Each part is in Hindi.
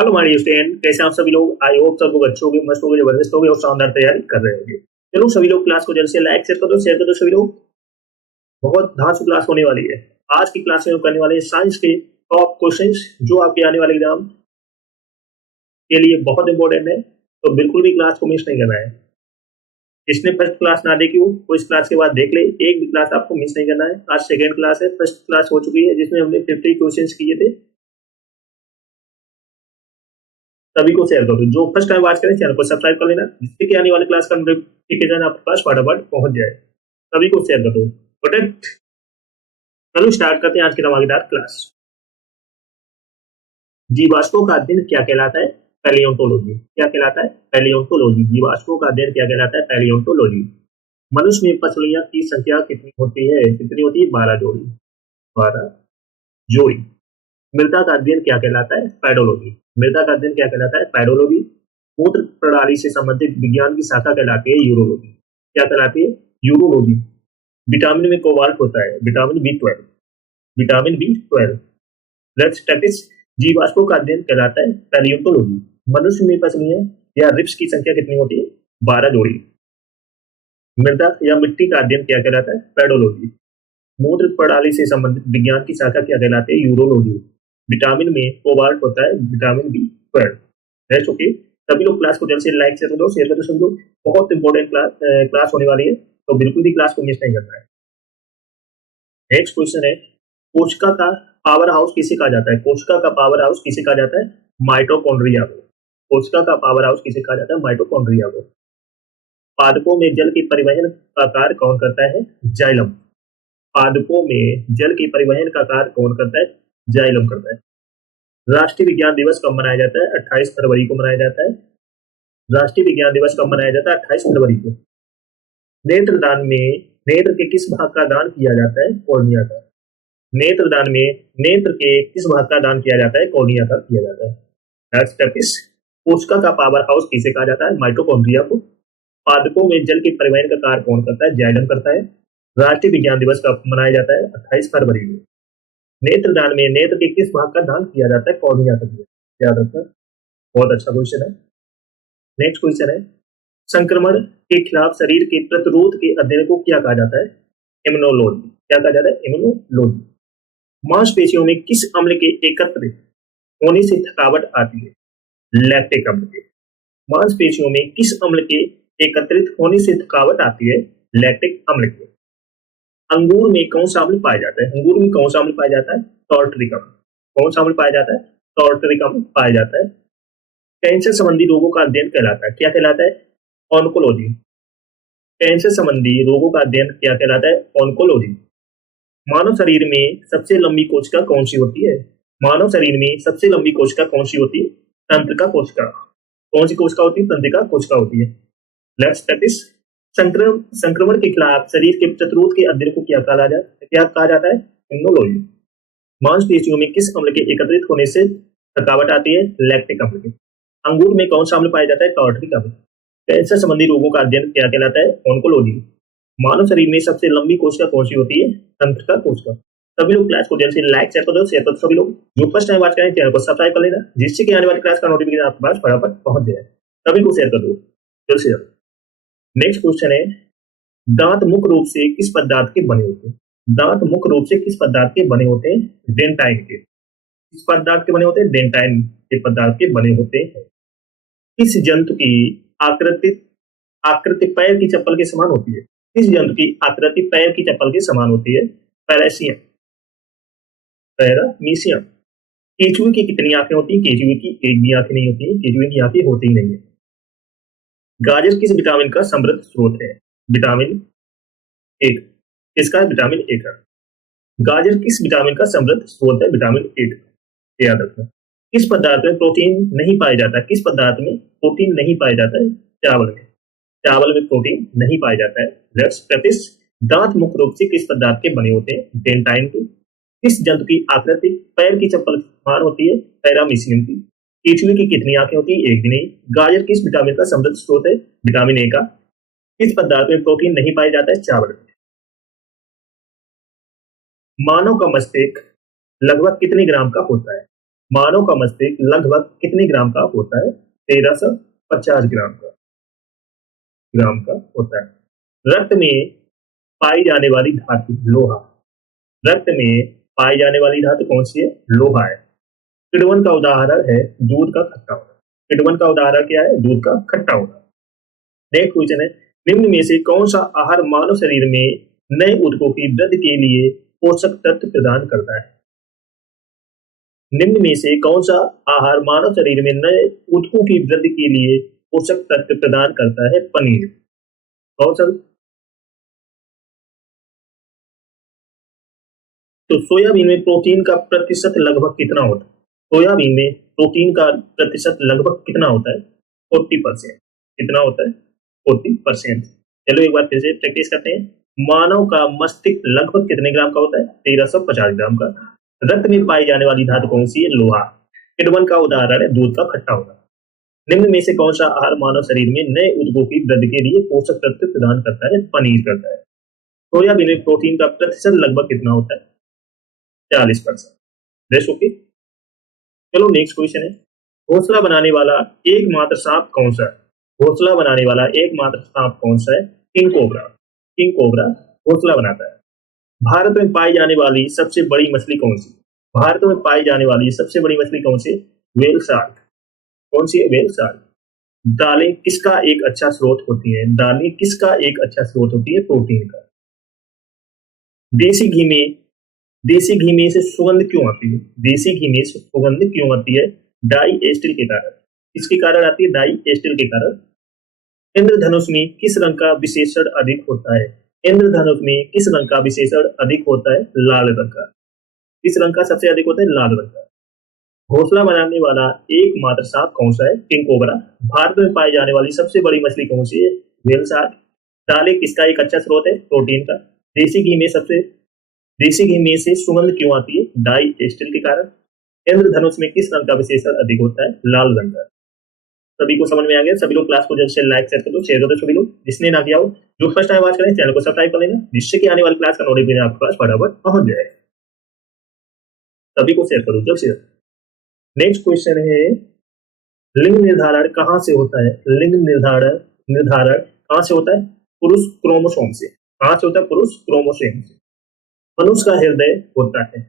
हेलो हमारे स्टूडेंट, कैसे आप सभी लोग? आई होप सब लोग अच्छे होंगे, मस्त होंगे, जबरदस्त होंगे और शानदार तैयारी कर रहे होंगे। चलो सभी लोग क्लास को जल्द से लाइक शेयर कर दो सभी लोग। बहुत धांसू क्लास होने वाली है। आज की क्लास में हम करने वाले हैं साइंस के टॉप क्वेश्चंस जो आपके आने वाले एग्जाम के लिए बहुत इंपॉर्टेंट है। तो बिल्कुल भी क्लास को मिस नहीं करना है। जिसने फर्स्ट क्लास ना देखी हो वो इस क्लास के बाद देख ले, एक भी क्लास आपको मिस नहीं करना है। आज सेकेंड क्लास है, फर्स्ट क्लास हो चुकी है जिसमें हमने 50 क्वेश्चंस किए थे। सभी को शेयर कर दो। जो फर्स्ट टाइम वॉच करें चैनल को सब्सक्राइब कर लेना, जिससे कि आने वाली क्लास का नोटिफिकेशन आपके पास फटाफट पहुंच जाए। सभी को शेयर कर दो। बट चलो स्टार्ट करते हैं आज की धमाकेदार क्लास। जीवाश्मों का अध्ययन क्या कहलाता है? पैलियोंटोलॉजी। क्या कहलाता है? पैलियोंटोलॉजी। जीवाश्मों का अध्ययन क्या कहलाता है? पैलियोंटोलॉजी। मनुष्य में पसलियों की संख्या कितनी होती है? कितनी होती है? 12 जोड़ी। 12 जोड़ी। मृदा का अध्ययन क्या कहलाता है? पैडोलॉजी। मृदा का अध्ययन क्या कहलाता है? पैडोलॉजी। मूत्र प्रणाली से संबंधित विज्ञान की शाखा कहलाती है यूरोलॉजी। क्या कहलाती है? यूरोलॉजी। विटामिन में कोबाल्ट होता है, vitamin B12। Vitamin B12। Blood stasis. जीवाश्मों का अध्ययन कहलाता है पैलियोंटोलॉजी। मनुष्य में पसलियां या रिब्स की संख्या कितनी होती है? 12 जोड़ी। मृदा या मिट्टी का अध्ययन क्या कहलाता है? पैडोलॉजी। मूत्र प्रणाली से संबंधित विज्ञान की शाखा क्या कहलाती है? यूरोलॉजी। विटामिन में कोबाल्ट होता है, विटामिन B12। Next okay. सभी लोग क्लास को जल्द से लाइक शेयर कर दो सभी लोग। बहुत इंपॉर्टेंट क्लास होने वाली है, तो बिल्कुल भी क्लास को मिस नहीं करना है। नेक्स्ट क्वेश्चन है, कोशिका का पावर हाउस किसे कहा जाता है? कोशिका का पावर हाउस किसे कहा जाता है? माइटोकॉन्ड्रिया को। कोशिका का पावर हाउस किसे कहा जाता है? माइटोकॉन्ड्रिया को। पादपों में जल के परिवहन का कार्य कौन करता है? जाइलम। पादपों में जल के परिवहन का कार्य कौन करता है? जाइलम करता है। राष्ट्रीय विज्ञान दिवस कब मनाया जाता है? 28 फरवरी को मनाया जाता है। राष्ट्रीय विज्ञान दिवस कब मनाया जाता है? 28 फरवरी को। नेत्रदान में नेत्र के किस भाग का दान किया जाता है? कॉर्निया का। नेत्रदान में नेत्र के किस भाग का दान किया जाता है? कॉर्निया का किया जाता है। कोशिका का पावर हाउस किसे कहा जाता है? माइटोकॉन्ड्रिया को। पादपों में जल के परिवहन का कार्य कौन करता है? जाइलम करता है। राष्ट्रीय विज्ञान दिवस कब मनाया जाता है? 28 फरवरी को। नेत्रदान में नेत्र के किस भाग का दान किया जाता है? कॉर्निया का। याद रखना, बहुत अच्छा क्वेश्चन है। नेक्स्ट क्वेश्चन है, संक्रमण के खिलाफ शरीर के प्रतिरोध के अध्ययन को क्या कहा जाता है? इम्यूनोलॉजी। क्या कहा जाता है? इम्यूनोलॉजी। मांसपेशियों में किस अम्ल के एकत्रित होने से थकावट आती है? लैक्टिक अम्ल के। मांसपेशियों में किस अम्ल के एकत्रित होने से थकावट आती है? लैक्टिक अम्ल के। अंगूर में कौन सा अम्ल पाया जाता है? अंगूर में कौन सा अम्ल पाया जाता है? टॉर्टरिक अम्ल। कौन सा अम्ल पाया जाता है? टॉर्टरिक अम्ल पाया जाता है। कैंसर संबंधी रोगों का अध्ययन कहलाता है, क्या कहलाता है? ऑन्कोलॉजी। कैंसर संबंधी रोगों का अध्ययन क्या कहलाता है? ऑन्कोलॉजी। मानव शरीर में सबसे लंबी कोशिका कौन सी होती है? मानव शरीर में सबसे लंबी कोशिका कौन सी होती है? तंत्रिका कोशिका। कौन सी कोशिका होती है? तंत्रिका कोशिका होती है। Let's practice. संक्रमण के खिलाफ शरीर के प्रतिरोध के अध्ययन को क्या कहा जाता है? इम्यूनोलॉजी। मांसपेशियों में किस अम्ल के एकत्रित होने से थकावट आती है? लैक्टिक अम्ल के। अंगूर में कौन सा अम्ल पाया जाता है? टॉर्टरिक अम्ल। कैंसर संबंधी रोगों का अध्ययन क्या कहलाता है? ऑन्कोलॉजी। मानव शरीर में सबसे लंबी कोशिका कौन सी होती है? तंत्रिका कोशिका। सभी लोग क्लास को जल्द से लाइक शेयर कर दो सभी लोग। जो फर्स्ट टाइम वॉच करें चैनल को सब्सक्राइब कर लेना, जिससे कि आने वाली क्लास का नोटिफिकेशन आपके पास फटाफट पहुंच जाए। सभी को शेयर कर दो जल्द से जल्द। नेक्स्ट क्वेश्चन है, दांत मुख्य रूप से किस पदार्थ के बने होते हैं? दांत मुख्य रूप से किस पदार्थ के बने होते हैं? डेंटाइन के। किस पदार्थ के बने होते हैं? डेंटाइन के पदार्थ के बने होते हैं। किस जंतु की आकृति आकृति पैर की चप्पल के समान होती है? किस जंतु की आकृति पैर की चप्पल के समान होती है? पैरासियम। पैरामीशियम। केचुए की कितनी आंखें होती है? केचुए की एक भी आंखें नहीं होती है, केचुए की आंखें होती ही नहीं है। गाजर किस विटामिन का समृद्ध स्रोत है? Vitamin A. किसका? विटामिन ए का। गाजर किस विटामिन का समृद्ध स्रोत है? विटामिन ए का। याद रखना। किस पदार्थ में प्रोटीन नहीं पाया जाता? किस पदार्थ में प्रोटीन नहीं पाया जाता है? चावल में। चावल में प्रोटीन नहीं पाया जाता है। Let's practice. दांत मुख्य रूप से किस पदार्थ के बने होते हैं? डेंटाइन के। किस जंतु की आकृति पैर की चप्पल के समान होती है? पैरामीशियम की। केचुए की कितनी आंखें होती है? एक भी नहीं। गाजर किस विटामिन का समृद्ध स्रोत है? विटामिन ए का। किस पदार्थ में प्रोटीन नहीं पाया जाता है? चावल में। मानव का मस्तिष्क लगभग कितने ग्राम का होता है? मानव का मस्तिष्क लगभग कितने ग्राम का होता है? 1350 ग्राम का होता है। रक्त में पाई जाने वाली धातु लोहा। रक्त में पाई जाने वाली धातु कौन सी है? लोहा है। किण्वन का उदाहरण है दूध का खट्टा होना। किण्वन का उदाहरण क्या है? दूध का खट्टा होना। नेक्स्ट क्वेश्चन है, निम्न में से कौन सा आहार मानव शरीर में नए ऊतकों की वृद्धि के लिए पोषक तत्व प्रदान करता है? निम्न में से कौन सा आहार मानव शरीर में नए ऊतकों की वृद्धि के लिए पोषक तत्व प्रदान करता है? पनीर। कौन सा? तो सोयाबीन में प्रोटीन का प्रतिशत लगभग कितना होता है? सोयाबीन में प्रोटीन का प्रतिशत लगभग कितना होता है? 40%। कितना होता है? 40%। चलो एक बार फिर से प्रैक्टिस करते हैं। मानव का मस्तिष्क लगभग कितने ग्राम का होता है? 1350 ग्राम का। रक्त में पाई जाने वाली धातु कौन सी है? लोहा। किण्वन का उदाहरण है दूध का खट्टा होना। निम्न में से कौन सा आहार मानव शरीर में नए ऊतकों की वृद्धि के लिए पोषक तत्व प्रदान करता है? पनीर करता है। सोयाबीन में प्रोटीन का प्रतिशत लगभग कितना होता है? 40%। रेस ओके। चलो नेक्स्ट क्वेश्चन है, घोंसला बनाने वाला एकमात्र सांप कौन सा है? घोंसला बनाने वाला एकमात्र सांप कौन सा है? King cobra. किंग कोबरा घोंसला बनाता है। भारत में पाई जाने वाली सबसे बड़ी मछली कौन सी? भारत में पाई जाने वाली सबसे बड़ी मछली कौन सी? Whale shark. कौन सी है? Whale shark. दालें किसका एक अच्छा स्रोत होती है? दालें किसका एक अच्छा स्रोत होती है? प्रोटीन का। देसी घी में देसी घी में से सुगंध क्यों आती है? देसी घी में से सुगंध क्यों आती है? डाई एस्टिल के कारण। किसके कारण आती है? डाई एस्टिल के कारण। इंद्रधनुष में किस रंग का विशेषण अधिक होता है? इंद्रधनुष में किस रंग का विशेषण अधिक होता है? लाल रंग का। किस रंग का सबसे अधिक होता है? लाल रंग का। घोंसला बनाने वाला एकमात्र सांप कौन सा है? King cobra. भारत में पाई जाने वाली सबसे बड़ी मछली कौन सी है? Whale shark. दालें किसका एक अच्छा स्रोत है? प्रोटीन का। देसी घी में सबसे देसी घी में से सुगंध क्यों आती है? डाई एस्टिल के कारण। इंद्रधनुष में किस रंग का विशेषण अधिक होता है? लाल रंग का। सभी को समझ में आ गया? सभी लोग क्लास को जल्द से लाइक शेयर कर दो, शेयर कर दो सभी लोग। जिसने ना किया हो, जो फर्स्ट टाइम वॉच करें चैनल को सब्सक्राइब कर लेना, जिससे कि आने वाली क्लास का नोटिफिकेशन आपके पास फटाफट पहुंच जाए। सभी को शेयर करो जल्द से जल्द। नेक्स्ट क्वेश्चन है, लिंग निर्धारण कहाँ से होता है? लिंग निर्धारण निर्धारण कहाँ से होता है? पुरुष क्रोमोसोम से। कहाँ से होता है? पुरुष क्रोमोसोम से। मनुष्य का हृदय होता है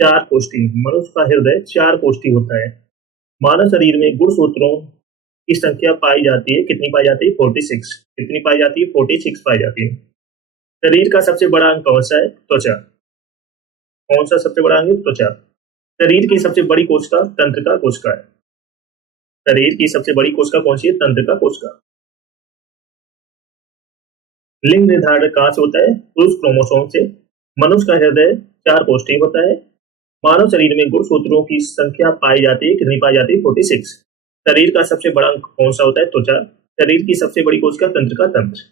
4 कोष्ठी। मनुष्य का हृदय 4 कोष्ठी होता है। मानव शरीर में गुणसूत्रों की संख्या पाई जाती है, कितनी पाई जाती है? 46। कितनी पाई जाती है? 46 पाई जाती है। शरीर का सबसे बड़ा अंग कौन सा है? त्वचा। कौन सा सबसे बड़ा अंग है? त्वचा। शरीर की सबसे बड़ी कोशिका तंत्रिका कोशिका है। शरीर की सबसे बड़ी कोशिका कौन सी है? तंत्रिका कोशिका। लिंग निर्धारण कहाँ से होता है? पुरुष क्रोमोसोम से। मनुष्य का हृदय 4 कोष्ठी होता है। मानव शरीर में गुणसूत्रों की संख्या पाई जाती है, कितनी पाई जाती है? 46। शरीर का सबसे बड़ा अंग कौन सा होता है? त्वचा। शरीर की सबसे बड़ी कोशिका तंत्रिका तंत्र।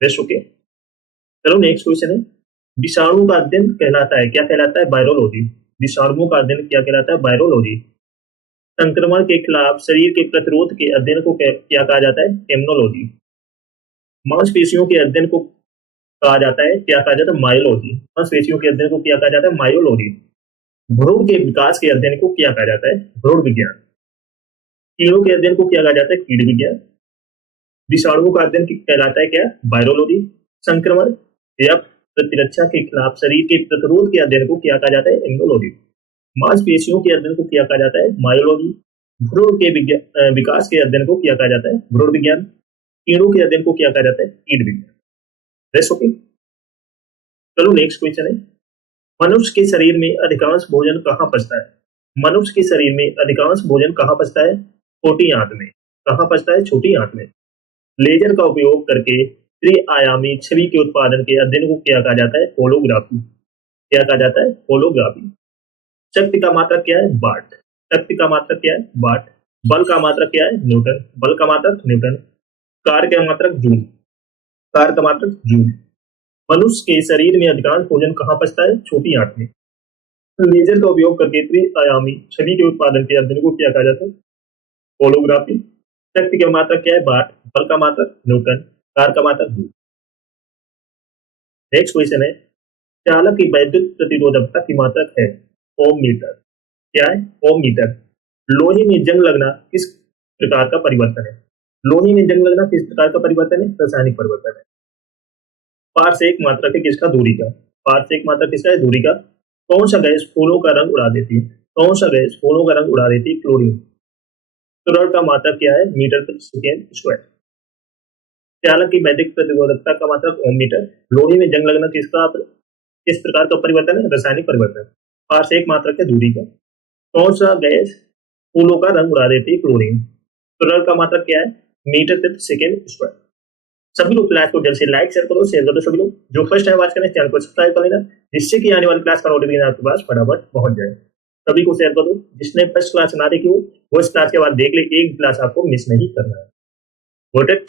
Rest okay. चलो नेक्स्ट क्वेश्चन है, विषाणु का अध्ययन कहलाता है, क्या कहलाता है? वायरोलॉजी। विषाणुओं का अध्ययन क्या कहलाता है? वायरोलॉजी। संक्रमण के खिलाफ शरीर के प्रतिरोध के अध्ययन को क्या कहा जाता है? इम्यूनोलॉजी। मांसपेशियों के अध्ययन को कहा जाता है, क्या कहा जाता है? मायोलॉजी। मांसपेशियों के अध्ययन को क्या कहा जाता है? मायोलॉजी। भ्रूण के विकास के अध्ययन को क्या कहा जाता है? भ्रूण विज्ञान। कीड़ों के अध्ययन को क्या कहा जाता है? कीट विज्ञान। विषाणुओं का अध्ययन कहलाता है क्या? वायरोलॉजी। संक्रमण या प्रतिरक्षा के खिलाफ शरीर के प्रतिरोध के अध्ययन को क्या कहा जाता है? इम्यूनोलॉजी। मांसपेशियों के अध्ययन को क्या कहा जाता है? मायोलॉजी। भ्रूण के विकास के अध्ययन को क्या कहा जाता है? भ्रूण विज्ञान। कीड़ों के अध्ययन को क्या कहा जाता है? कीट विज्ञान। Rest okay. चलो नेक्स्ट क्वेश्चन है, मनुष्य के शरीर में अधिकांश भोजन कहाँ पचता है? मनुष्य के शरीर में अधिकांश भोजन कहाँ पचता है? छोटी आंत में। कहाँ पचता है? छोटी आंत में। लेजर का उपयोग करके त्रिआयामी छवि के उत्पादन के अध्ययन को क्या कहा जाता है? होलोग्राफी। क्या कहा जाता है? होलोग्राफी। शक्ति का मात्रक क्या है? वाट। शक्ति का मात्रक क्या है? वाट। बल का मात्रक क्या है? न्यूटन। बल का मात्रक न्यूटन। कार्य का मात्रक जूल। कार्य का मात्रक जूल। मनुष्य के शरीर में अधिकांश भोजन कहाँ पचता है? छोटी आंत में। लेजर का उपयोग करके त्रिआयामी छवि के उत्पादन के अध्ययन को क्या कहा जाता है? होलोग्राफी। शक्ति का मात्रक क्या है? वाट। बल का मात्रक न्यूटन। कार्य का मात्रक जूल। नेक्स्ट क्वेश्चन है, चालक की वैद्युत प्रतिरोधकता की मात्रक है ओम मीटर। क्या है? ओम मीटर। लोहे में जंग लगना किस प्रकार का परिवर्तन है? लोहे में जंग लगना किस प्रकार का परिवर्तन है? रासायनिक परिवर्तन है। पार से एक मात्रा है किसका? दूरी का। पार से एक मात्रा किसका है? दूरी का। कौन सा गैस फूलों का रंग उड़ा देती है? कौन सा गैस फूलों का रंग उड़ा देती है? क्लोरीन। तरल का मात्रक क्या है? मीटर प्रति सेकेंड स्क्वायर। चालक की वैद्युत प्रतिरोधकता का मात्रक ओम मीटर। लोहे में जंग लगना किस प्रकार का परिवर्तन है? रासायनिक परिवर्तन। पार से एक मात्रक है दूरी का। कौन सा गैस फूलों का रंग उड़ा देती है? क्लोरीन। तरल का मात्रक क्या है? मीटर प्रति सेकेंड स्क्वायर। सभी लोग क्लास को जल्द से लाइक शेयर कर दो सभी लोग। जो फर्स्ट टाइम वॉच करें चैनल को सब्सक्राइब कर लेना, जिससे कि आने वाली क्लास का नोटिफिकेशन आपके पास फटाफट पहुंच जाए। सभी को शेयर कर दो। जिसने फर्स्ट क्लास ना देखी हो वो इस क्लास के बाद देख ले, एक क्लास आपको मिस नहीं करना है। Got it?